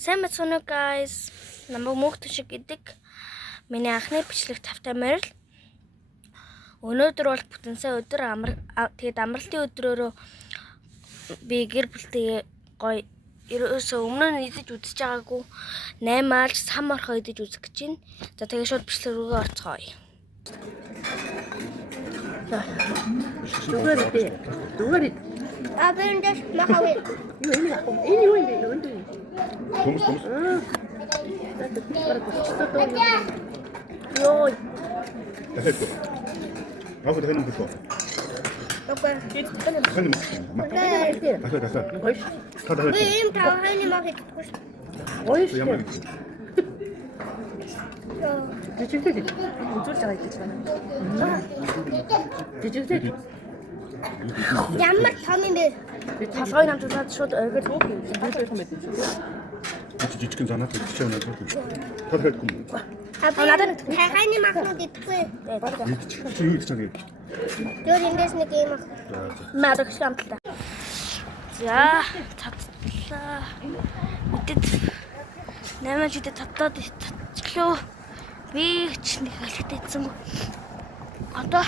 Сайн байна guys. Намайг мөнхтөн шиг гэдэг. Миний анхны бичлэг тавтай морил. Өнөөдөр бол бүтэн сая өдөр тэгээд амралтын өдрөөрөө би гэр бүлтэй гоё ерөөсөө өмнө нь идэж үзэж байгаагүй 8 алж сам орхоо идэж үзэх гэж байна. За тэгээд шууд бичлэг рүүгээ орцгоё. Дугаар. Абендэс махавэ. Юу юм бэ? Томс. Йой. Авах хэрэм битүү. Окей. Хэрэм. Ахаа. Гойш. Хадаа. Би юм тав хайны махыг. Гойш. Ямар. Жижигтэй. Үзүүлж байгаа гэж байна. Жижигтэй. Ямар том юм бэ? Толгой намжуулаад шууд ойгоор Жижигтэй юм байна. Жижигхэн занаад чи өнөө тоо. Хадаа. Надад хайны махнууд идэхгүй. Чи юу гэж чагаа. Өөр эндээс нэг юм ах. Мадаг шамталтай. За, татлаа. Үтэд 8 жилдээ татаад татчлоо. Би ч нэг хэлэхтэй идсэн. Одоо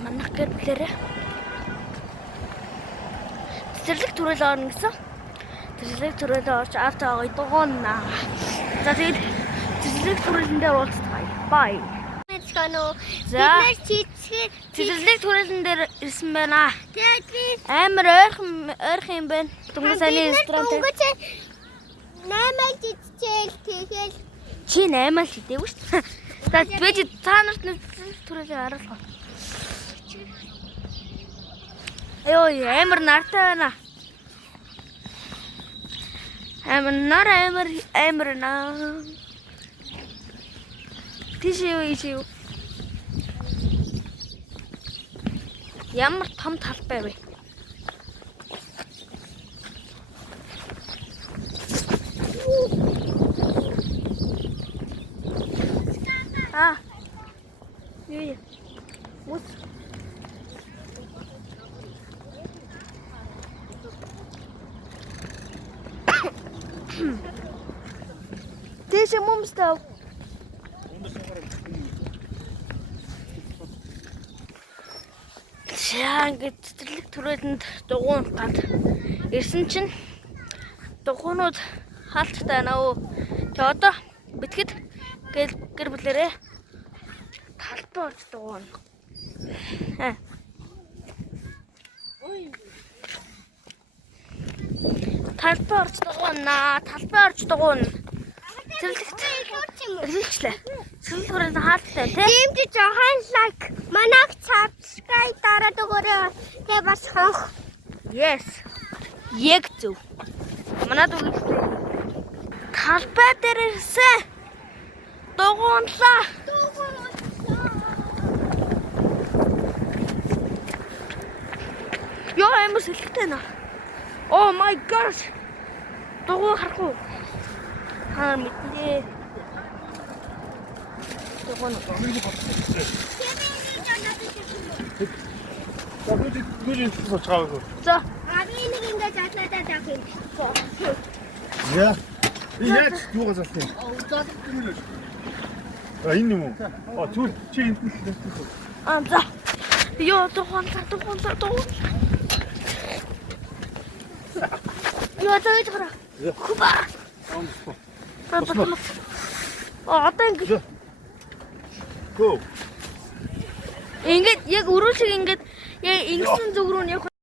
манайх гэр бүлээрээ цэцэрлэг түрээлээ орно гэсэн. Цэцэрлэг түрээлээ орж автоогоо дугуунаа. За тэгээд цэцэрлэг түрээлэндээ уулзцгаая. Bye. За цэцэрлэг түрээлэн дээр ирсэн байна. Тэгээд би Амар ойрхон юм байна. Дөнгөж саяны ресторан дээр 8 жижиг тэгэл чи 8 л хийдэггүй шүү дээ. За би та нарт түрээлээ харуулах. Айоо амар нартай байна. Амар наа. Тийшээ. Ямар том талбай вэ? Юу? Мус. Тийшээ мумстав. Ингээд цэцэрлэг түрээлэнд дугуун гад ирсэн чинь дугуунууд хаалттай байна өө. Тэгээ одоо битгэд гэр бүлэрээ талбай орж дугуун. Талбай орж дугуун. Цэцэрлэгчлээ. Цэцэрлэг түрээлэнд хаалттай тий. тийм ч жоохон лайк манайг subscribe дараад өгөөрэй. Тэгээ бас хонх. Yes. Яг зөв. Манад үгүйсээ. Талбай дээрээсээ дугуунлаа. Ёо амар сэлхтэй наа. Oh my god. Дугуй харахгүй. Хаа мэднэ. Дугуй. За би цоцгаагүй. За. Аби нэг ингэж атлаад авах юм. Яа. Би яаж юугаа засна? Энэ юм уу? Зүгээр чи энд нь. За. Ёо дугуй. Ёо тойж гараа. Хуба. Одоо ингэ. Го. Ингээд яг өрөө шиг ингээд яг ингэсэн зүг рүү нь явах.